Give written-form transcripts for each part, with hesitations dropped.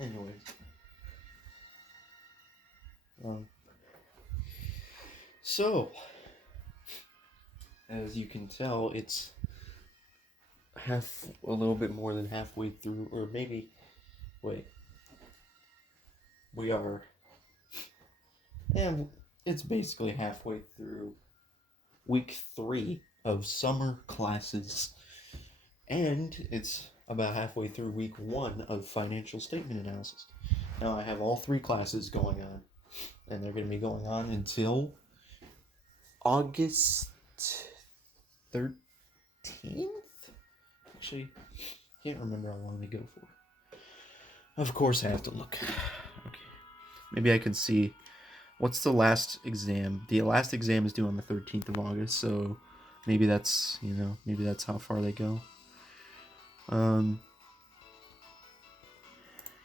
Anyways, um, so as you can tell, it's a little bit more than halfway through, or maybe, wait, we are, and it's basically halfway through week 3 of summer classes, and it's about halfway through week 1 of financial statement analysis. Now I have all 3 classes going on, and they're going to be going on until August 13th? Actually, can't remember how long they go for. Of course, I have to look. Okay. Maybe I can see. What's the last exam? The last exam is due on the 13th of August, so maybe that's how far they go. Um,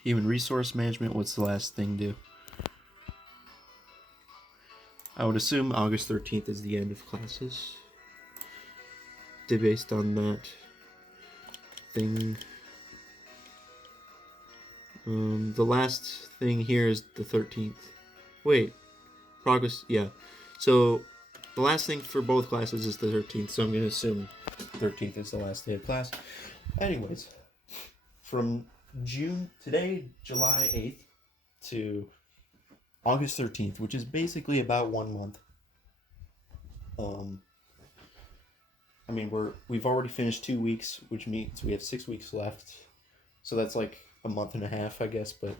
Human resource management, what's the last thing due? I would assume August 13th is the end of classes. Based on that thing. The last thing here is the 13th. Wait, progress, yeah. So the last thing for both classes is the 13th, so I'm going to assume 13th is the last day of class. Anyways, from July 8th, to August 13th, which is basically about 1 month. Um, I mean, we've already finished 2 weeks, which means we have 6 weeks left. So that's like a month and a half, I guess, but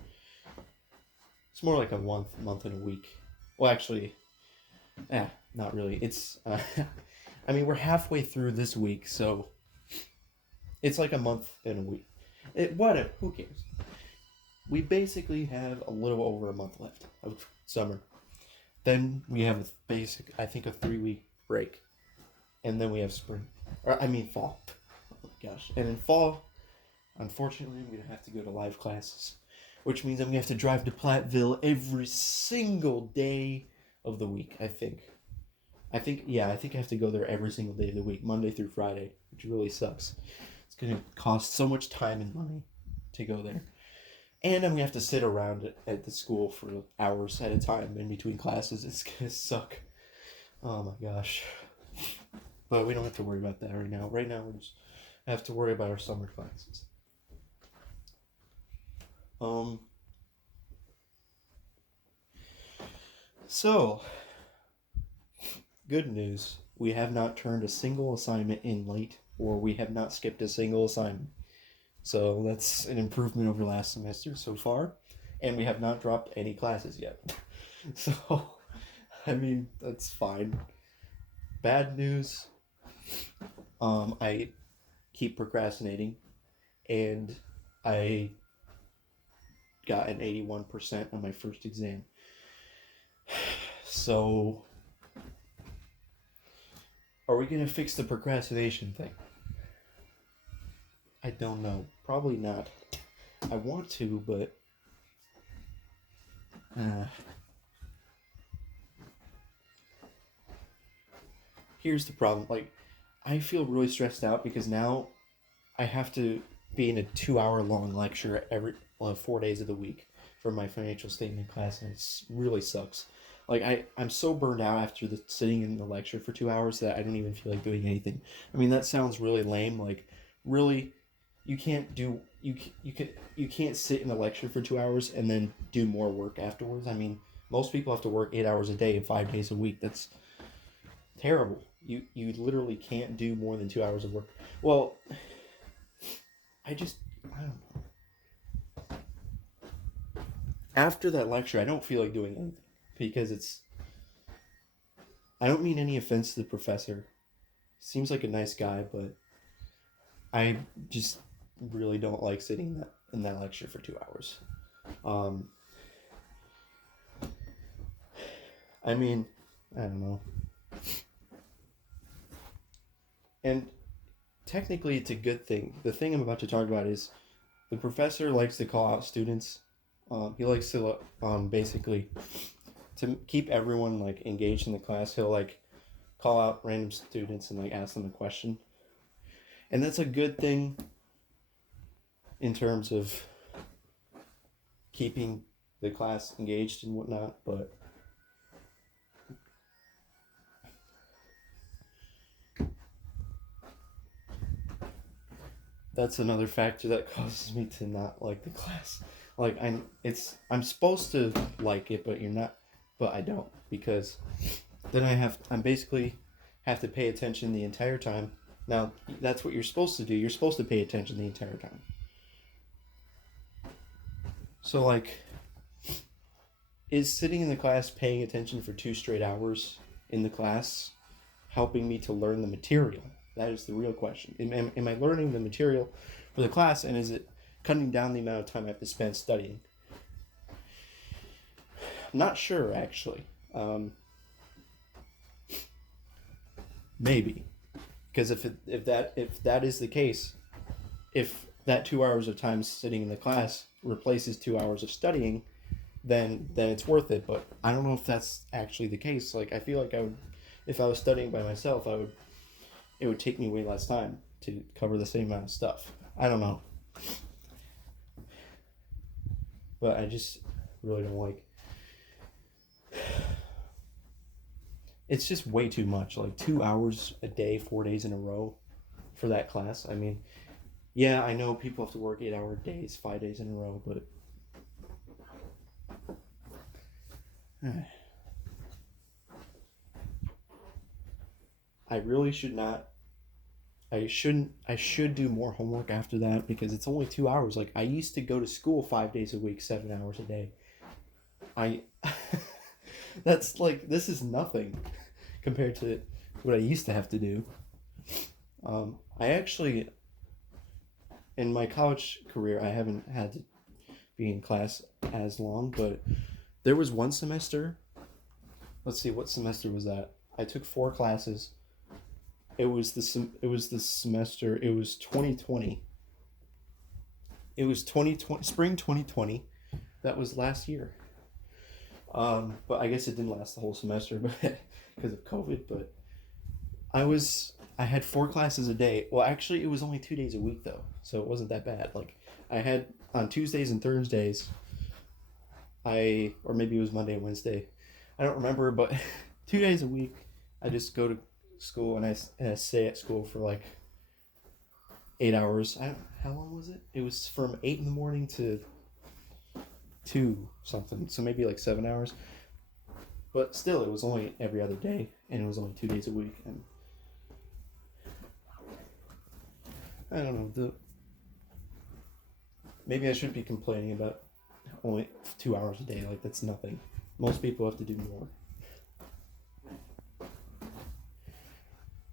it's more like a month and a week. Well, actually, not really. It's, I mean, we're halfway through this week, so it's like a month and a week. Whatever, who cares? We basically have a little over a month left of summer. Then we have I think, a 3 week break. And then we have spring. Or, I mean, fall. Oh my gosh. And in fall, unfortunately, I'm going to have to go to live classes, which means I'm going to have to drive to Platteville every single day of the week, I think. I think I have to go there every single day of the week, Monday through Friday, which really sucks. It's going to cost so much time and money to go there. And I'm going to have to sit around at the school for hours at a time in between classes. It's going to suck. Oh my gosh. But we don't have to worry about that right now. Right now, we just have to worry about our summer classes. Um. So, good news. We have not turned a single assignment in late, or we have not skipped a single assignment. So that's an improvement over last semester so far. And we have not dropped any classes yet. So, I mean, that's fine. Bad news. I keep procrastinating, and I got an 81% on my first exam. So, are we going to fix the procrastination thing? I don't know. Probably not. I want to, but here's the problem. Like, I feel really stressed out because now I have to be in a 2 hour long lecture every 4 days of the week for my financial statement class, and it really sucks. Like, I'm so burned out after sitting in the lecture for 2 hours that I don't even feel like doing anything. I mean, that sounds really lame. Like, really, you can't do you can't sit in a lecture for 2 hours and then do more work afterwards. I mean, most people have to work 8 hours a day and 5 days a week. That's terrible. You literally can't do more than 2 hours of work. Well, I don't know. After that lecture, I don't feel like doing anything because it's. I don't mean any offense to the professor. Seems like a nice guy, but I just really don't like sitting in that lecture for 2 hours. Um, I mean, I don't know. And technically, it's a good thing. The thing I'm about to talk about is the professor likes to call out students. He likes to basically to keep everyone like engaged in the class. He'll like call out random students and like ask them a question, and that's a good thing in terms of keeping the class engaged and whatnot, but that's another factor that causes me to not like the class. Like I'm supposed to like it, but you're not, but I don't, because then I'm basically have to pay attention the entire time. Now that's what you're supposed to do. You're supposed to pay attention the entire time. So like, is sitting in the class paying attention for 2 straight hours in the class helping me to learn the material? That is the real question. Am I learning the material for the class, and is it cutting down the amount of time I have to spend studying? I'm not sure, actually. Maybe, because if that is the case, if that 2 hours of time sitting in the class replaces 2 hours of studying, then it's worth it. But I don't know if that's actually the case. Like, I feel like I would, if I was studying by myself, it would take me way less time to cover the same amount of stuff. I don't know, but I just really don't like. It's just way too much. Like 2 hours a day, 4 days in a row, for that class. I mean, yeah, I know people have to work 8-hour days, 5 days in a row, but I really should not. I shouldn't. I should do more homework after that, because it's only 2 hours. Like, I used to go to school 5 days a week, 7 hours a day. I. That's like, this is nothing compared to what I used to have to do. I actually, in my college career, I haven't had to be in class as long, but there was one semester. Let's see, what semester was that? I took 4 classes. It was the semester. It was 2020. It was 2020, spring 2020. That was last year. But I guess it didn't last the whole semester, but because of COVID. But I had 4 classes a day. Well, actually, it was only 2 days a week though, so it wasn't that bad. Like, I had on Tuesdays and Thursdays. Or maybe it was Monday and Wednesday. I don't remember, but 2 days a week, I just go to school, and I stay at school for like 8 hours. How long was it? It was from 8 in the morning to 2 something, so maybe like 7 hours. But still, it was only every other day, and it was only 2 days a week. And I don't know. Maybe I shouldn't be complaining about only 2 hours a day. Like, that's nothing. Most people have to do more.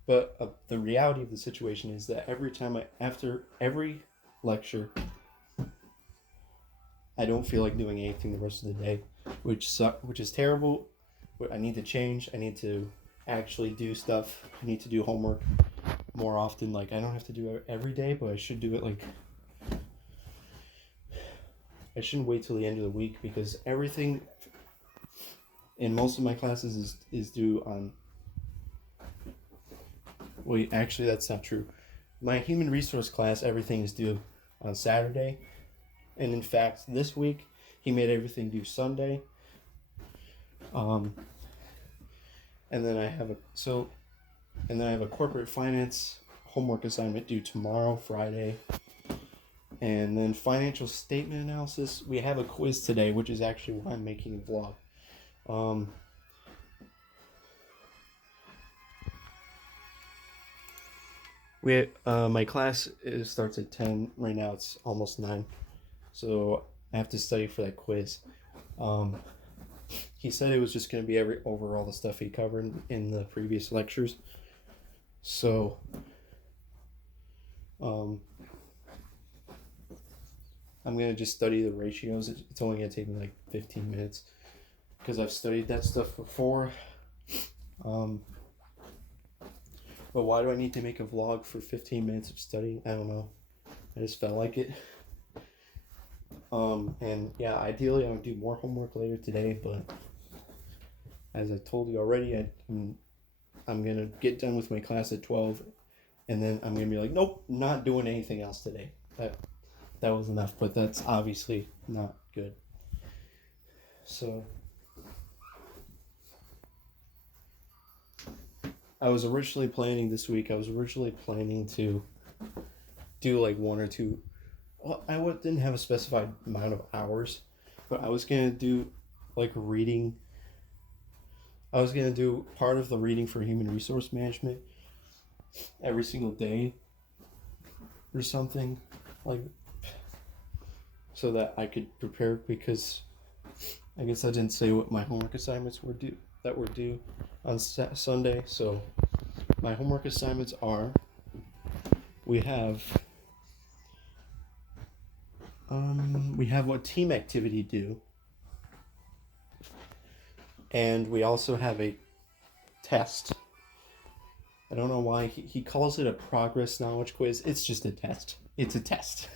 But the reality of the situation is that after every lecture, I don't feel like doing anything the rest of the day, which is terrible. But I need to change. I need to actually do stuff. I need to do homework more often. Like, I don't have to do it every day, but I should do it. Like, I shouldn't wait till the end of the week, because everything in most of my classes is due on. Wait, actually, that's not true. My human resource class, everything is due on Saturday. And in fact, this week, he made everything due Sunday. And then I have a corporate finance homework assignment due tomorrow, Friday. And then financial statement analysis. We have a quiz today, which is actually why I'm making a vlog. My class starts at 10. Right now it's almost 9. So I have to study for that quiz. He said it was just going to be over all the stuff he covered in the previous lectures. So I'm going to just study the ratios. It's only going to take me like 15 minutes, because I've studied that stuff before. But why do I need to make a vlog for 15 minutes of studying? I don't know. I just felt like it. And yeah, ideally I would do more homework later today, but as I told you already, I'm going to get done with my class at 12, and then I'm going to be like, nope, not doing anything else today. That was enough, but that's obviously not good. So I was originally planning this week. I was originally planning to do like one or two. Well, didn't have a specified amount of hours, but I was gonna do like reading. I was gonna do part of the reading for human resource management every single day or something, like, so that I could prepare, because I guess I didn't say what my homework assignments were due on Sunday. So my homework assignments are, we have what team activity due, and we also have a test. I don't know why he calls it a progress knowledge quiz. It's just a test. It's a test.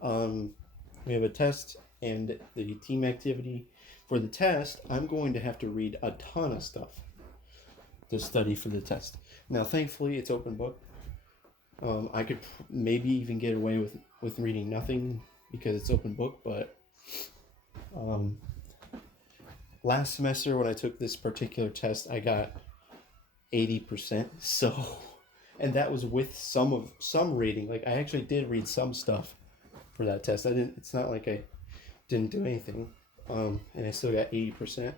We have a test and the team activity. For the test, I'm going to have to read a ton of stuff to study for the test. Now, thankfully, it's open book. I could maybe even get away with reading nothing because it's open book, but last semester when I took this particular test, I got 80%. So, and that was with some reading. Like, I actually did read some stuff for that test. It's not like I didn't do anything. And I still got 80%.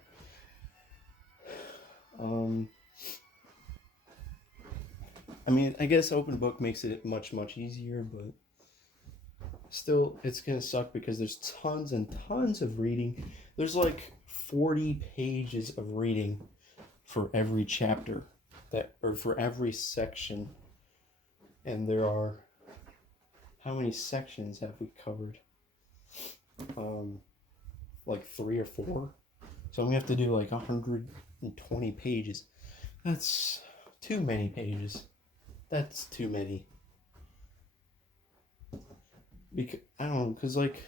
I mean, I guess open book makes it much easier, but still, it's gonna suck because there's tons and tons of reading. There's like 40 pages of reading for every chapter, or for every section, and there are, how many sections have we covered? Like 3 or 4. So I'm gonna have to do like 120 pages. That's too many pages. That's too many. Because I don't know, because like,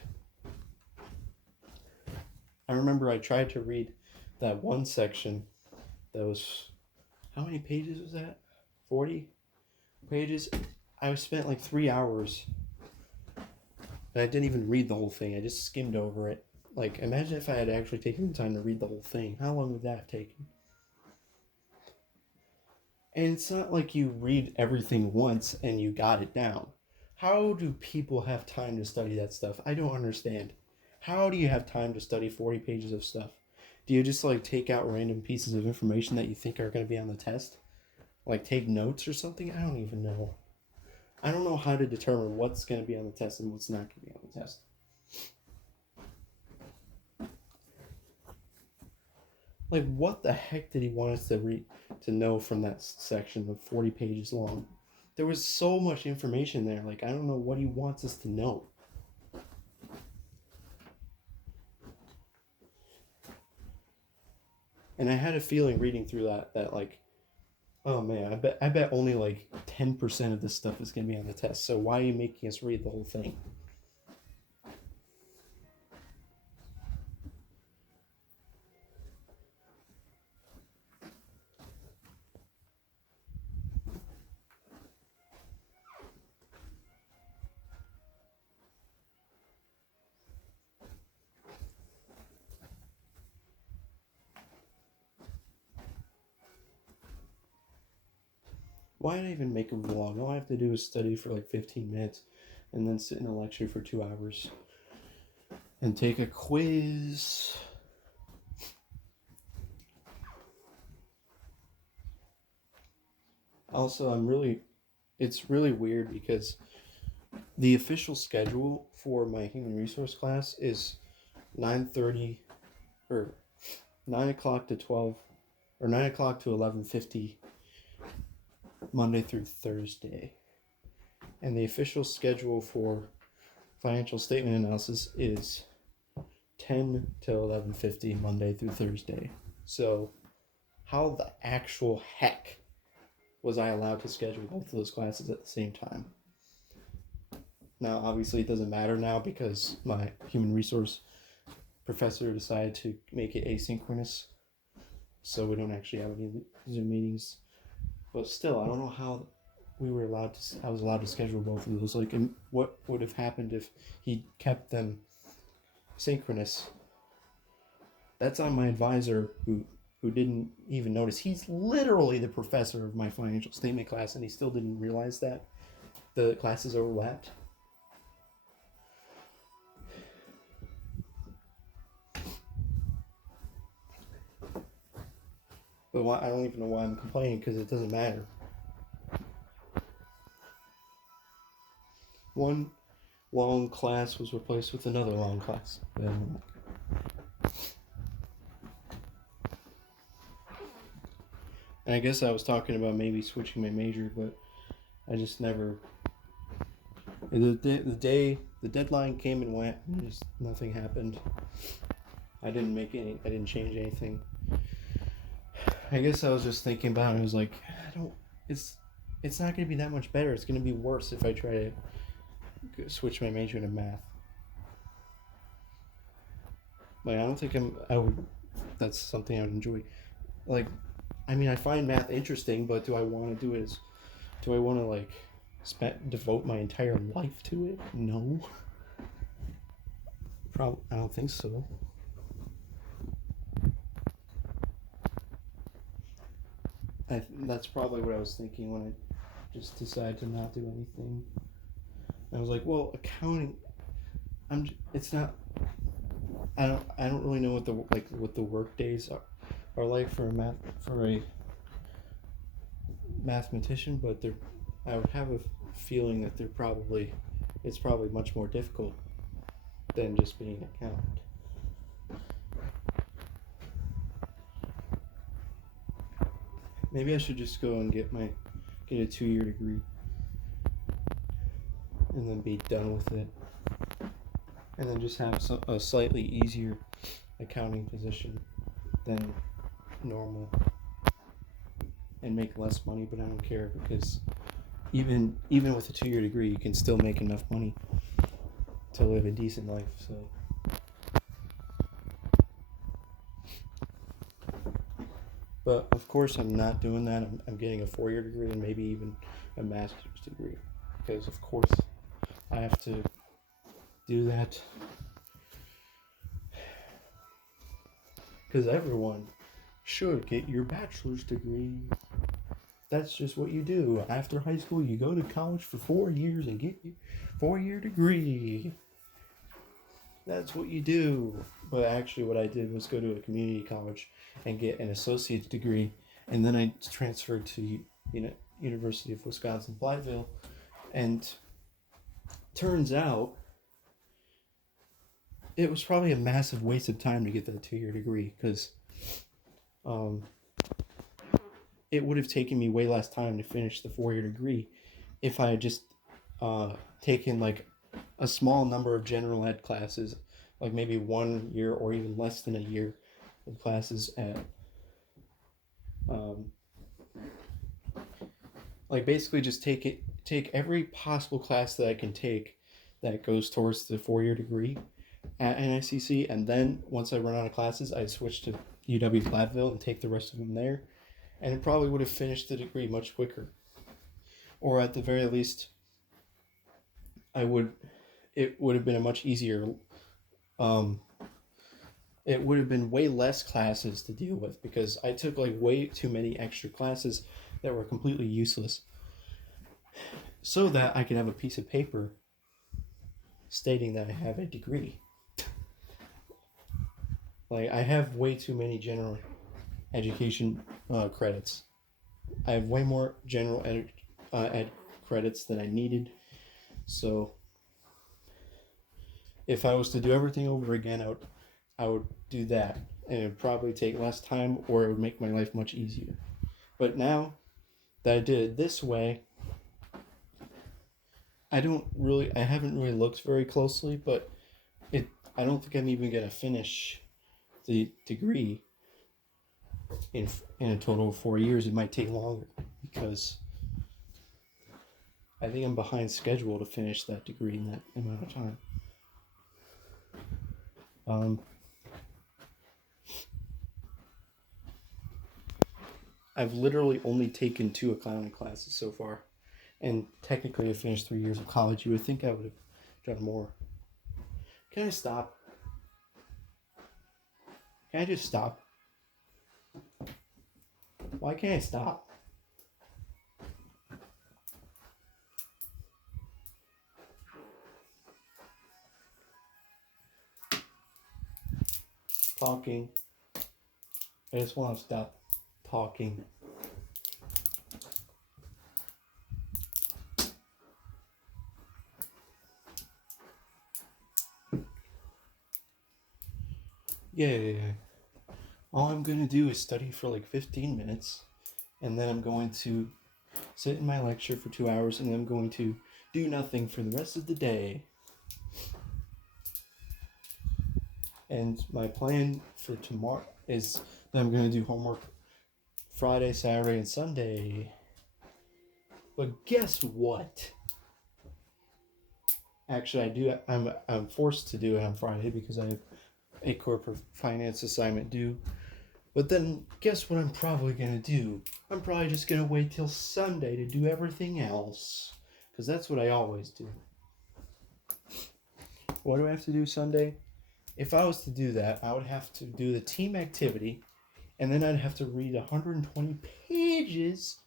I remember I tried to read that one section that was, how many pages was that? 40 pages? I spent like 3 hours, and I didn't even read the whole thing. I just skimmed over it. Like, imagine if I had actually taken the time to read the whole thing. How long would that have taken? And it's not like you read everything once and you got it down. How do people have time to study that stuff? I don't understand. How do you have time to study 40 pages of stuff? Do you just like take out random pieces of information that you think are going to be on the test? Like take notes or something? I don't even know. I don't know how to determine what's going to be on the test and what's not going to be on the test. Like, what the heck did he want us to know from that section of 40 pages long? There was so much information there. Like, I don't know what he wants us to know. And I had a feeling reading through that like, oh man, I bet only like 10% of this stuff is going to be on the test. So why are you making us read the whole thing? Why did I even make a vlog? All I have to do is study for like 15 minutes and then sit in a lecture for 2 hours and take a quiz. Also, it's really weird because the official schedule for my human resource class is 9:30 or 9 o'clock to 12 or 9 o'clock to 11:50 Monday through Thursday. And the official schedule for financial statement analysis is 10 to 11:50 Monday through Thursday. So how the actual heck was I allowed to schedule both of those classes at the same time? Now, obviously, it doesn't matter now because my human resource professor decided to make it asynchronous, so we don't actually have any Zoom meetings. But still, I don't know how I was allowed to schedule both of those. Like, and what would have happened if he kept them synchronous? That's on my advisor who didn't even notice. He's literally the professor of my financial statement class, and he still didn't realize that the classes overlapped. But why, I don't even know why I'm complaining, because it doesn't matter. One long class was replaced with another long class. And I guess I was talking about maybe switching my major, but I just never. The deadline came and went, and just nothing happened. I didn't change anything. I guess I was just thinking about it. I was like, it's not gonna be that much better. It's gonna be worse if I try to switch my major to math. Like, I don't think I would. That's something I would enjoy. Like, I mean, I find math interesting, but do I want to do it? Do I want to like devote my entire life to it? No. I don't think so. That's probably what I was thinking when I just decided to not do anything. I was like, well, accounting. It's not. I don't really know what the work days are like for a mathematician, but I would have a feeling that it's probably much more difficult than just being an accountant. Maybe I should just go and get a 2-year degree and then be done with it, and then just have a slightly easier accounting position than normal, and make less money. But I don't care, because even with a 2-year degree, you can still make enough money to live a decent life. So. But of course, I'm not doing that. I'm getting a 4-year degree and maybe even a master's degree, because of course I have to do that, because everyone should get your bachelor's degree. That's just what you do. After high school, you go to college for 4 years and get your 4-year degree. That's what you do. But actually, what I did was go to a community college and get an associate's degree, and then I transferred to University of Wisconsin-Platteville, and turns out it was probably a massive waste of time to get that 2-year degree, because it would have taken me way less time to finish the 4-year degree if I had just taken like a small number of general ed classes, like maybe 1 year or even less than a year of classes at like basically just take every possible class that I can take that goes towards the 4-year degree at NICC, and then once I run out of classes, I switch to UW-Platteville and take the rest of them there, and it probably would have finished the degree much quicker. Or at the very least, it would have been a much easier, it would have been way less classes to deal with, because I took like way too many extra classes that were completely useless, so that I could have a piece of paper stating that I have a degree. Like, I have way too many general education credits. I have way more general ed credits than I needed. So if I was to do everything over again, I would do that, and it would probably take less time, or it would make my life much easier. But now that I did it this way, I haven't really looked very closely, but I don't think I'm even gonna finish the degree in a total of 4 years. It might take longer, because I think I'm behind schedule to finish that degree in that amount of time. I've literally only taken 2 accounting classes so far, and technically I finished 3 years of college. You would think I would have done more. Can I stop? Can I just stop? Why can't I stop? Talking. I just want to stop talking. Yeah. All I'm going to do is study for like 15 minutes, and then I'm going to sit in my lecture for 2 hours, and then I'm going to do nothing for the rest of the day. And my plan for tomorrow is that I'm going to do homework Friday, Saturday, and Sunday. But guess what? Actually, I'm forced to do it on Friday because I have a corporate finance assignment due. But then, guess what I'm probably going to do? I'm probably just going to wait till Sunday to do everything else. Because that's what I always do. What do I have to do Sunday? If I was to do that, I would have to do the team activity. And then I'd have to read 120 pages.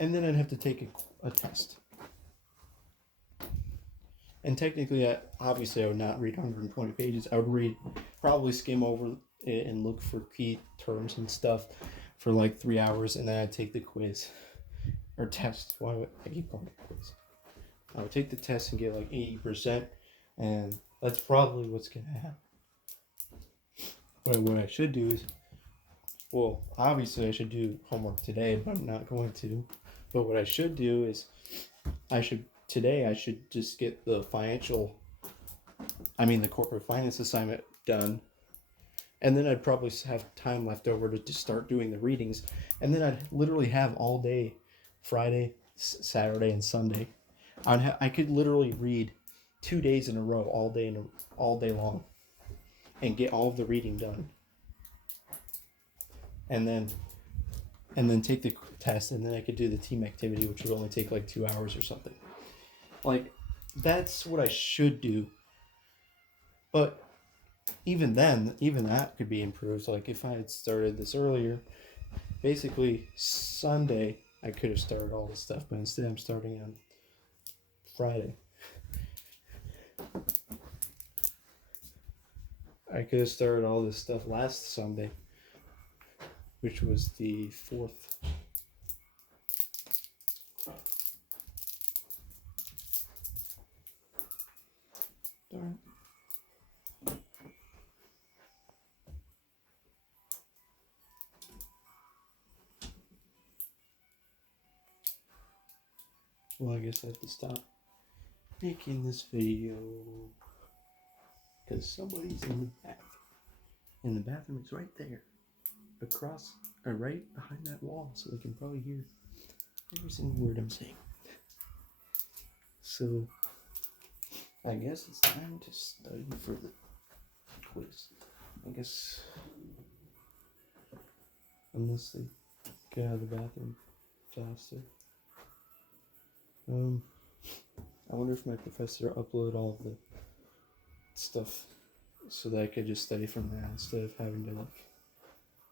And then I'd have to take a test. And technically, obviously, I would not read 120 pages. I would probably skim over it and look for key terms and stuff for like 3 hours, and then I'd take the quiz or test. Why would I keep calling it quiz? I would take the test and get like 80%, and that's probably what's gonna happen. But what I should do is, well, obviously I should do homework today, but I'm not going to. But what I should do is, I should just get the corporate finance assignment done. And then I'd probably have time left over to just start doing the readings. And then I'd literally have all day, Friday, Saturday, and Sunday. I could literally read 2 days in a row, all day long, and get all of the reading done. And then take the test, and then I could do the team activity, which would only take like 2 hours or something. Like, that's what I should do. But even that could be improved. Like, if I had started this earlier, basically Sunday I could have started all this stuff, but instead I'm starting on Friday. I could have started all this stuff last Sunday, which was the 4th. Darn. Well, I guess I have to stop making this video because somebody's in the bathroom. And the bathroom is right there, across or right behind that wall, so they can probably hear every single word I'm saying. So, I guess it's time to study for the quiz. I guess, unless they get out of the bathroom faster. I wonder if my professor uploaded all of the stuff so that I could just study from that instead of having to like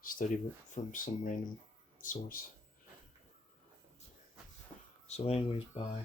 study from some random source. So anyways, bye.